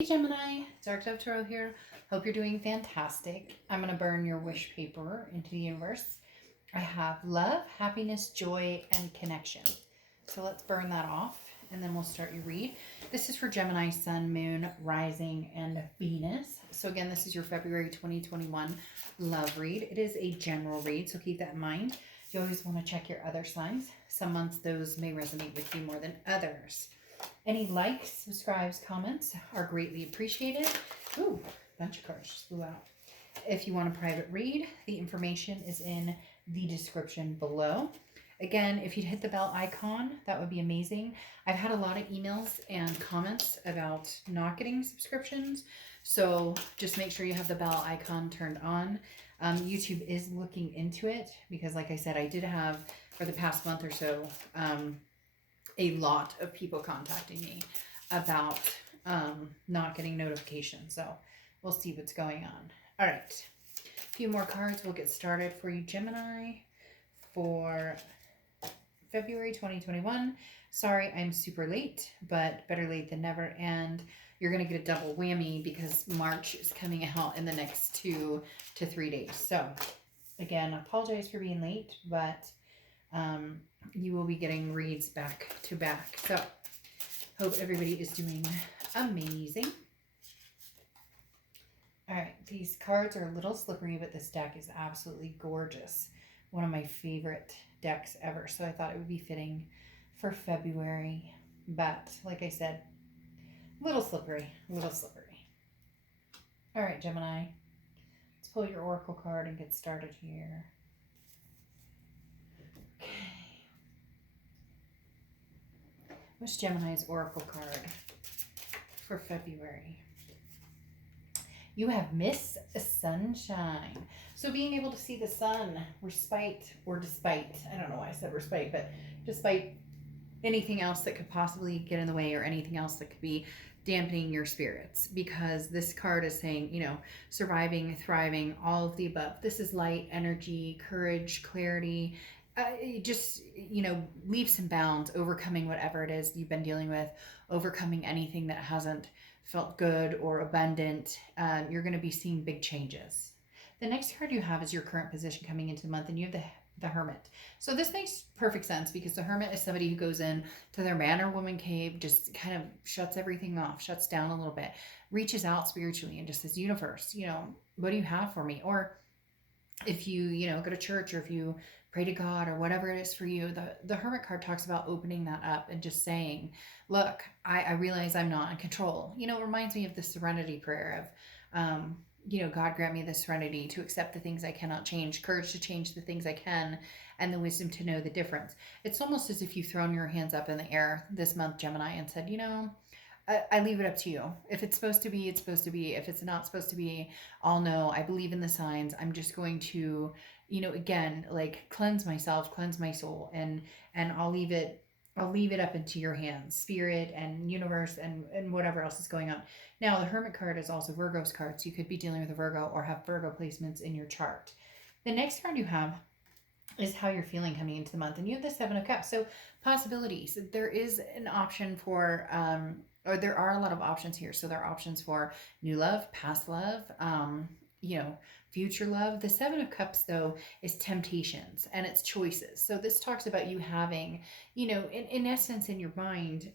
Hey Gemini, Dark Dove Tarot here. Hope you're doing fantastic. I'm going to burn your wish paper into the universe. I have love, happiness, joy, and connection. So let's burn that off and then we'll start your read. This is for Gemini, Sun, Moon, Rising, and Venus. So again, this is your February 2021 love read. It is a general read, so keep that in mind. You always want to check your other signs. Some months those may resonate with you more than others. Any likes, subscribes, comments are greatly appreciated. Ooh, a bunch of cards just flew out. If you want a private read, the information is in the description below. Again, if you'd hit the bell icon, that would be amazing. I've had a lot of emails and comments about not getting subscriptions, so just make sure you have the bell icon turned on. YouTube is looking into it because, like I said, I did have, for the past month or so, a lot of people contacting me about not getting notifications. So we'll see what's going on. All right. A few more cards. We'll get started for you, Gemini, for February 2021. Sorry, I'm super late, but better late than never. And you're going to get a double whammy because March is coming out in the next 2 to 3 days. So again, I apologize for being late, but you will be getting reads back to back. So hope everybody is doing amazing. All right, these cards are a little slippery, but this deck is absolutely gorgeous. One of my favorite decks ever. So I thought it would be fitting for February. But like I said, a little slippery, a little slippery. All right, Gemini, let's pull your oracle card and get started here. What's Gemini's oracle card for February? You have Miss Sunshine. So being able to see the sun, respite or despite, I don't know why I said respite, but despite anything else that could possibly get in the way or anything else that could be dampening your spirits, because this card is saying, you know, surviving, thriving, all of the above. This is light, energy, courage, clarity, just, you know, leaps and bounds, overcoming whatever it is you've been dealing with, overcoming anything that hasn't felt good or abundant. You're going to be seeing big changes. The next card you have is your current position coming into the month, and you have the Hermit. So this makes perfect sense because the Hermit is somebody who goes in to their man or woman cave, just kind of shuts everything off, shuts down a little bit, reaches out spiritually and just says, universe, you know, what do you have for me? Or if you go to church, or if you pray to God, or whatever it is for you, the Hermit card talks about opening that up and just saying, look, I realize I'm not in control. You know, it reminds me of the serenity prayer of, God grant me the serenity to accept the things I cannot change, courage to change the things I can, and the wisdom to know the difference. It's almost as if you've thrown your hands up in the air this month, Gemini, and said, I leave it up to you. If it's supposed to be, it's supposed to be. If it's not supposed to be, I'll know. I believe in the signs. I'm just going to, again, like cleanse myself, cleanse my soul, and I'll leave it up into your hands, spirit and universe, and whatever else is going on. Now, the Hermit card is also Virgo's card, so you could be dealing with a Virgo or have Virgo placements in your chart. The next card you have is how you're feeling coming into the month, and you have the Seven of Cups. So possibilities. There is an option for or there are a lot of options here. So there are options for new love, past love, future love. The Seven of Cups, though, is temptations and it's choices. So this talks about you having, in essence, in your mind,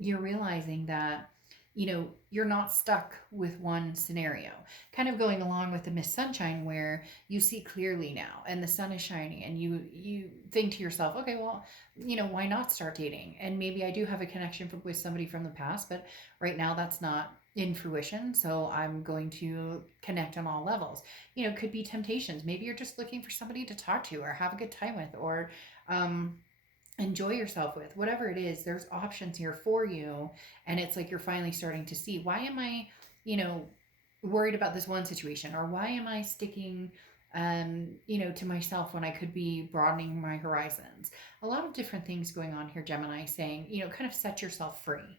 you're realizing that, you're not stuck with one scenario. Kind of going along with the Miss Sunshine, where you see clearly now and the sun is shining, and you think to yourself, okay, well, why not start dating? And maybe I do have a connection with somebody from the past, but right now that's not in fruition, so I'm going to connect on all levels. Could be temptations. Maybe you're just looking for somebody to talk to or have a good time with, or enjoy yourself with. Whatever it is, there's options here for you, and it's like you're finally starting to see, why am I worried about this one situation, or why am I sticking to myself when I could be broadening my horizons? A lot of different things going on here, Gemini, saying, kind of set yourself free.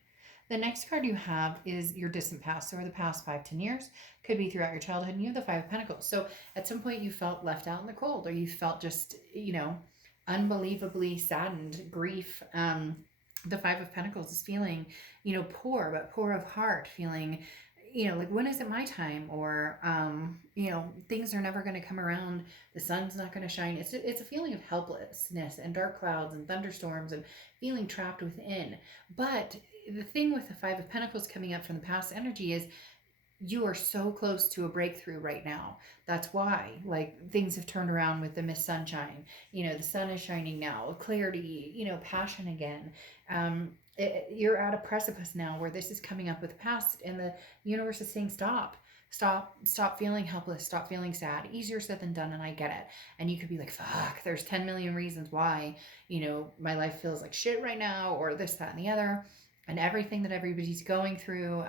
The next card you have is your distant past, so the past 5-10 years, could be throughout your childhood, and you have the Five of Pentacles. So at some point you felt left out in the cold, or you felt just, unbelievably saddened, grief, The Five of Pentacles is feeling, poor, but poor of heart, feeling, like, when is it my time? Or, things are never going to come around. The sun's not going to shine. It's a feeling of helplessness and dark clouds and thunderstorms and feeling trapped within. But the thing with the Five of Pentacles coming up from the past energy is you are so close to a breakthrough right now. That's why, like, things have turned around with the Miss Sunshine. The sun is shining now, clarity, passion again. You're at a precipice now where this is coming up with the past, and the universe is saying, stop feeling helpless, stop feeling sad. Easier said than done, and I get it. And you could be like, fuck, there's 10 million reasons why, my life feels like shit right now, or this, that, and the other, and everything that everybody's going through.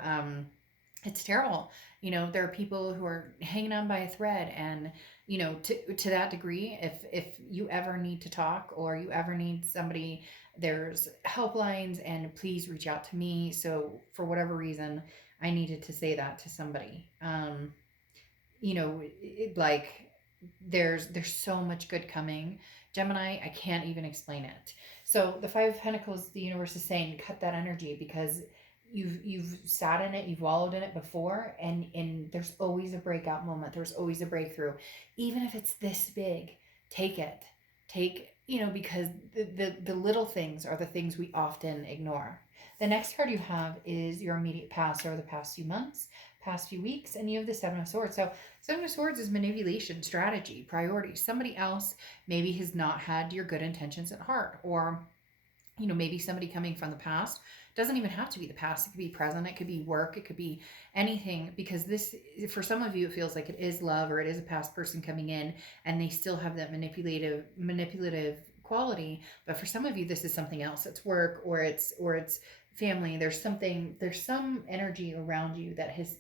It's terrible. There are people who are hanging on by a thread, and to that degree, if you ever need to talk or you ever need somebody, there's helplines, and please reach out to me. So for whatever reason, I needed to say that to somebody. Like, there's so much good coming, Gemini. I can't even explain it. So the Five of Pentacles, the universe is saying, cut that energy, because you've sat in it, you've wallowed in it before, and there's always a breakout moment, there's always a breakthrough. Even if it's this big, take it. Because the little things are the things we often ignore. The next card you have is your immediate past, or the past few months, past few weeks, and you have the Seven of Swords. So Seven of Swords is manipulation, strategy, priorities. Somebody else maybe has not had your good intentions at heart, or maybe somebody coming from the past. Doesn't even have to be the past. It could be present. It could be work. It could be anything, because this, for some of you, it feels like it is love, or it is a past person coming in, and they still have that manipulative quality. But for some of you, this is something else. It's work, or it's family. There's some energy around you that has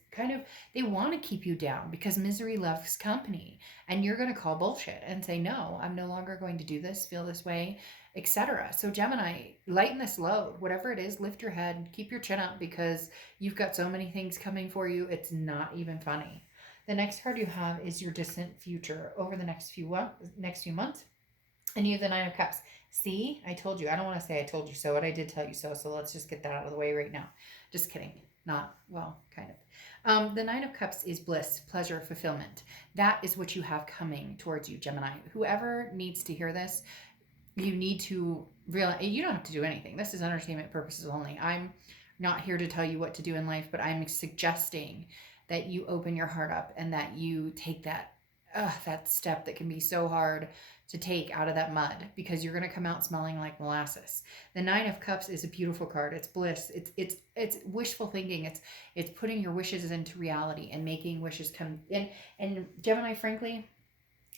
they want to keep you down, because misery loves company, and you're going to call bullshit and say, no, I'm no longer going to do this, feel this way, etc. So Gemini, lighten this load. Whatever it is, lift your head, keep your chin up, because you've got so many things coming for you. It's not even funny. The next card you have is your distant future over the next few months. And you have the Nine of Cups. See, I told you. I don't want to say I told you so, but I did tell you so. So let's just get that out of the way right now. Just kidding. Not, well, kind of. The Nine of Cups is bliss, pleasure, fulfillment. That is what you have coming towards you, Gemini. Whoever needs to hear this, you need to realize you don't have to do anything. This is entertainment purposes only. I'm not here to tell you what to do in life, but I'm suggesting that you open your heart up, and that you take that step that can be so hard to take out of that mud, because you're going to come out smelling like molasses. The Nine of Cups is a beautiful card. It's bliss. It's wishful thinking. It's putting your wishes into reality and making wishes come in. And Gemini, frankly,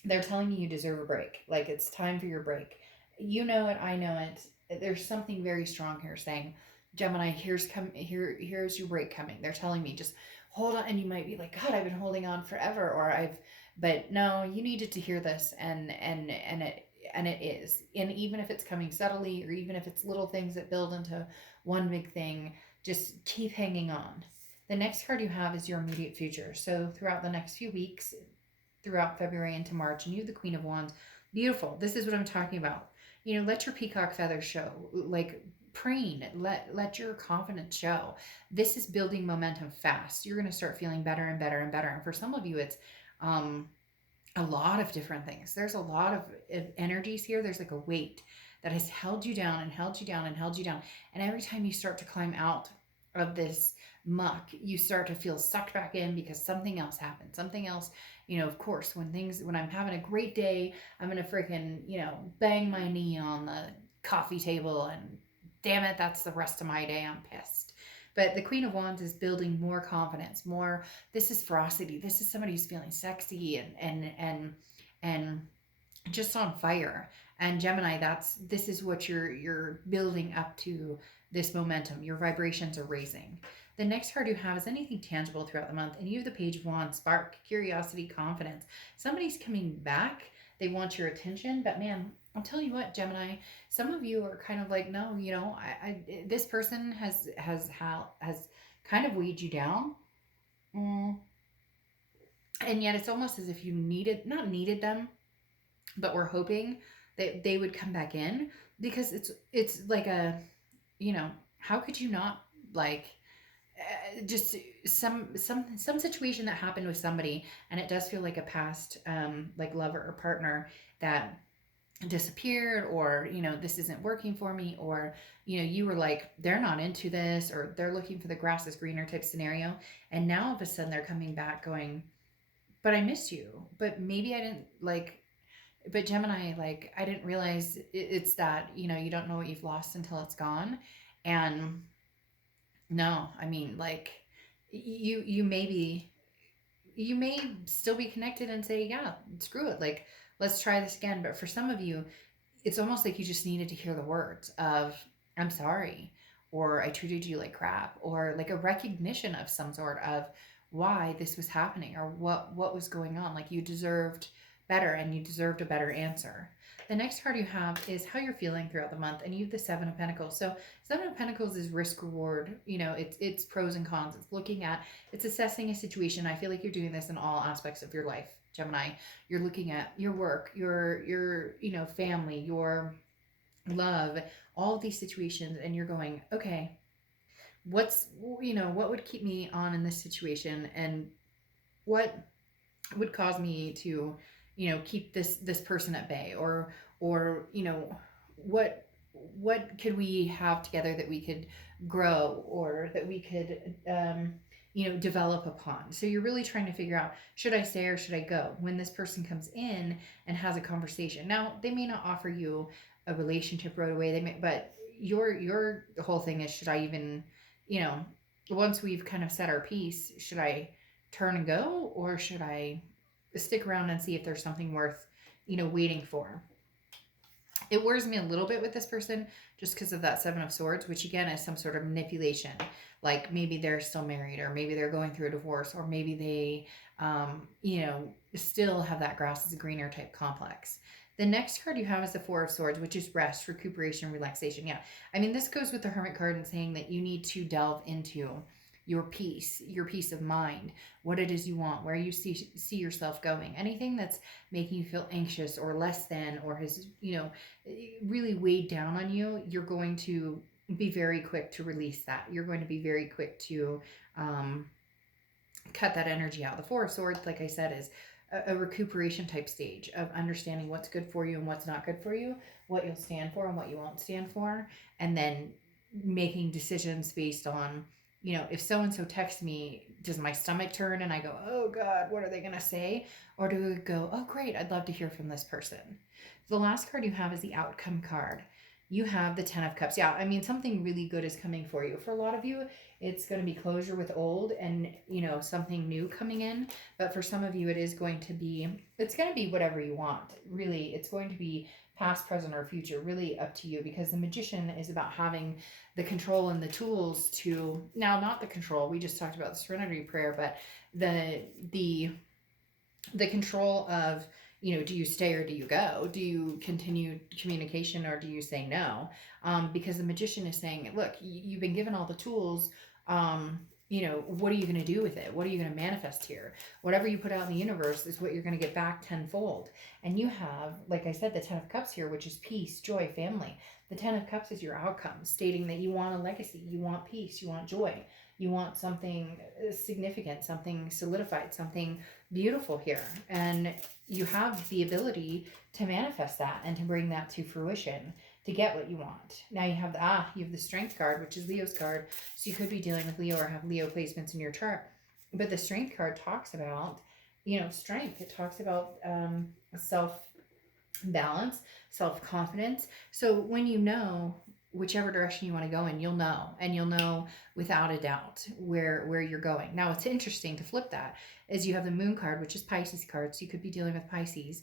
they're telling you deserve a break. Like, it's time for your break. You know it. I know it. There's something very strong here saying, Gemini, here's your break coming. They're telling me, just hold on. And you might be like, God, I've been holding on forever, but no, you needed to hear this, and it is. And even if it's coming subtly, or even if it's little things that build into one big thing, just keep hanging on. The next card you have is your immediate future. So throughout the next few weeks, throughout February into March, and you have the Queen of Wands. Beautiful. This is what I'm talking about. Let your peacock feathers show. Like, preen, let your confidence show. This is building momentum fast. You're going to start feeling better and better and better. And for some of you, it's a lot of different things. There's a lot of energies here. There's like a weight that has held you down and held you down and held you down. And every time you start to climb out of this muck, you start to feel sucked back in, because something else happened. Something else, of course, when I'm having a great day, I'm going to freaking, bang my knee on the coffee table, and damn it, that's the rest of my day. I'm pissed. But the Queen of Wands is building more confidence, this is ferocity. This is somebody who's feeling sexy and just on fire. And Gemini, this is what you're building up to, this momentum. Your vibrations are raising. The next card you have is anything tangible throughout the month, and you have the Page of Wands, spark, curiosity, confidence. Somebody's coming back. They want your attention, but man, I'll tell you what, Gemini, some of you are kind of like, no, this person has kind of weighed you down. And yet it's almost as if you not needed them, but we're hoping that they would come back in, because it's like how could you not, like, just some situation that happened with somebody, and it does feel like a past, like, lover or partner that disappeared, or this isn't working for me, or you were like, they're not into this, or they're looking for the grass is greener type scenario, and now all of a sudden they're coming back going, but I miss you, but maybe I didn't, like, but Gemini, like, I didn't realize it's that, you don't know what you've lost until it's gone. And no, I mean, like, you may still be connected and say, yeah, screw it, like, let's try this again. But for some of you, it's almost like you just needed to hear the words of, I'm sorry, or I treated you like crap, or like a recognition of some sort of why this was happening, or what was going on. Like, you deserved better, and you deserved a better answer. The next card you have is how you're feeling throughout the month, and you have the Seven of Pentacles. So Seven of Pentacles is risk reward. It's pros and cons. It's looking at, it's assessing a situation. I feel like you're doing this in all aspects of your life, Gemini. You're looking at your work, your family, your love, all of these situations, and you're going, okay, what would keep me on in this situation, and what would cause me to keep this person at bay, or what could we have together that we could grow, or that we could develop upon. So you're really trying to figure out, should I stay or should I go, when this person comes in and has a conversation. Now, they may not offer you a relationship right away, but your whole thing is, should I even, once we've kind of said our piece, should I turn and go, or should I stick around and see if there's something worth waiting for. It worries me a little bit with this person, just because of that Seven of Swords, which again is some sort of manipulation. Like, maybe they're still married, or maybe they're going through a divorce, or maybe they still have that grass is greener type complex. The next card you have is the Four of Swords, which is rest, recuperation, relaxation. Yeah, I mean, this goes with the Hermit card and saying that you need to delve into your peace of mind, what it is you want, where you see yourself going. Anything that's making you feel anxious or less than, or has really weighed down on you, you're going to be very quick to release that. You're going to be very quick to cut that energy out. The Four of Swords, like I said, is a recuperation type stage of understanding what's good for you and what's not good for you, what you'll stand for and what you won't stand for, and then making decisions based on, if so-and-so texts me, does my stomach turn and I go, oh God, what are they going to say? Or do we go, oh great, I'd love to hear from this person. The last card you have is the outcome card. You have the Ten of Cups. Yeah, I mean, something really good is coming for you. For a lot of you, it's going to be closure with old and, something new coming in. But for some of you, it's going to be whatever you want. Really, it's going to be past, present, or future, really up to you, because the Magician is about having the control and the tools to, now, not the control, we just talked about the Serenity Prayer, but the control of, do you stay or do you go? Do you continue communication or do you say no? Because the Magician is saying, look, you've been given all the tools. What are you going to do with it? What are you going to manifest here? Whatever you put out in the universe is what you're going to get back tenfold. And you have, like I said, the Ten of Cups here, which is peace, joy, family. The Ten of Cups is your outcome, stating that you want a legacy, you want peace, you want joy, you want something significant, something solidified, something beautiful here. And you have the ability to manifest that and to bring that to fruition, to get what you want. Now you have the Strength card, which is Leo's card. So you could be dealing with Leo or have Leo placements in your chart. But the Strength card talks about, strength. It talks about self-balance, self-confidence. So when whichever direction you want to go in, you'll know. And you'll know without a doubt where you're going. Now, what's interesting to flip that is you have the Moon card, which is Pisces card. So you could be dealing with Pisces,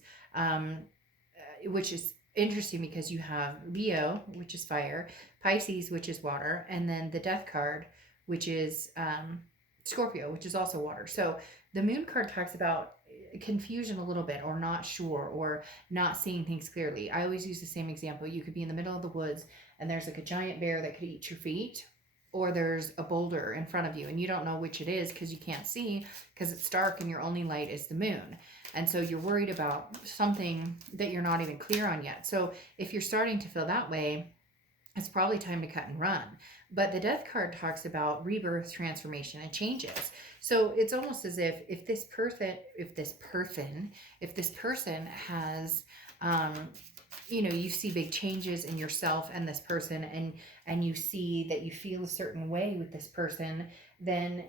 which is interesting because you have Leo, which is fire, Pisces, which is water, and then the Death card, which is Scorpio, which is also water. So the Moon card talks about confusion a little bit, or not sure, or not seeing things clearly. I always use the same example. You could be in the middle of the woods and there's like a giant bear that could eat your feet, or there's a boulder in front of you and you don't know which it is because you can't see, because it's dark and your only light is the moon. And so you're worried about something that you're not even clear on yet. So if you're starting to feel that way, it's probably time to cut and run. But the death card talks about rebirth, transformation, and changes. So it's almost as if this person has, um, you see big changes in yourself and this person, and you see that you feel a certain way with this person, then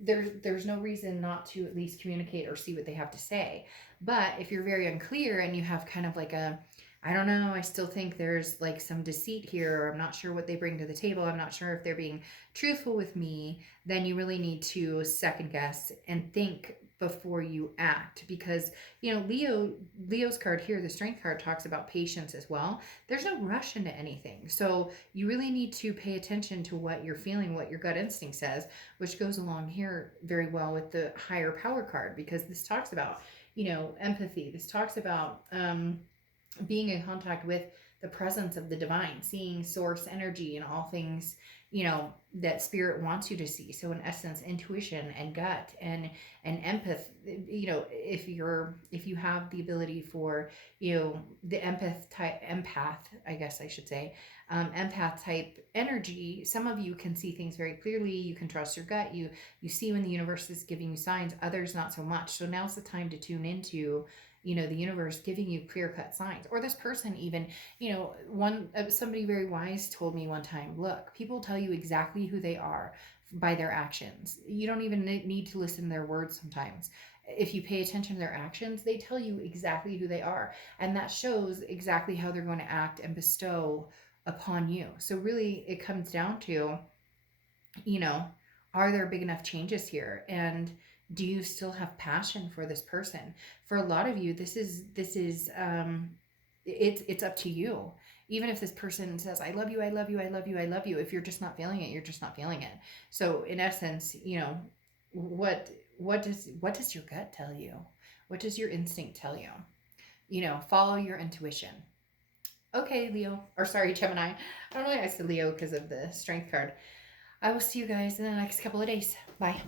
there's no reason not to at least communicate or see what they have to say. But if you're very unclear and you have kind of like a, I don't know, I still think there's like some deceit here, or I'm not sure what they bring to the table, I'm not sure if they're being truthful with me, then you really need to second guess and think before you act. Because Leo's card here, the strength card, talks about patience as well. There's no rush into anything, so you really need to pay attention to what you're feeling, what your gut instinct says, which goes along here very well with the higher power card, because this talks about empathy. This talks about being in contact with the presence of the divine, seeing source energy in all things, that spirit wants you to see. So in essence, intuition and gut and empath, if you have the ability for, the empath, I guess I should say, empath type energy, some of you can see things very clearly. You can trust your gut. You see when the universe is giving you signs, others not so much. So now's the time to tune into the universe giving you clear-cut signs. Or this person even, somebody very wise told me one time, look, people tell you exactly who they are by their actions. You don't even need to listen to their words sometimes. If you pay attention to their actions, they tell you exactly who they are, and that shows exactly how they're going to act and bestow upon you. So really it comes down to, are there big enough changes here, and do you still have passion for this person? For a lot of you, this is it's up to you. Even if this person says, I love you, I love you, I love you, I love you, if you're just not feeling it, you're just not feeling it. So in essence, what does your gut tell you? What does your instinct tell you? Follow your intuition. Okay, Leo, or sorry, Gemini. I don't know why I said Leo because of the strength card. I will see you guys in the next couple of days. Bye.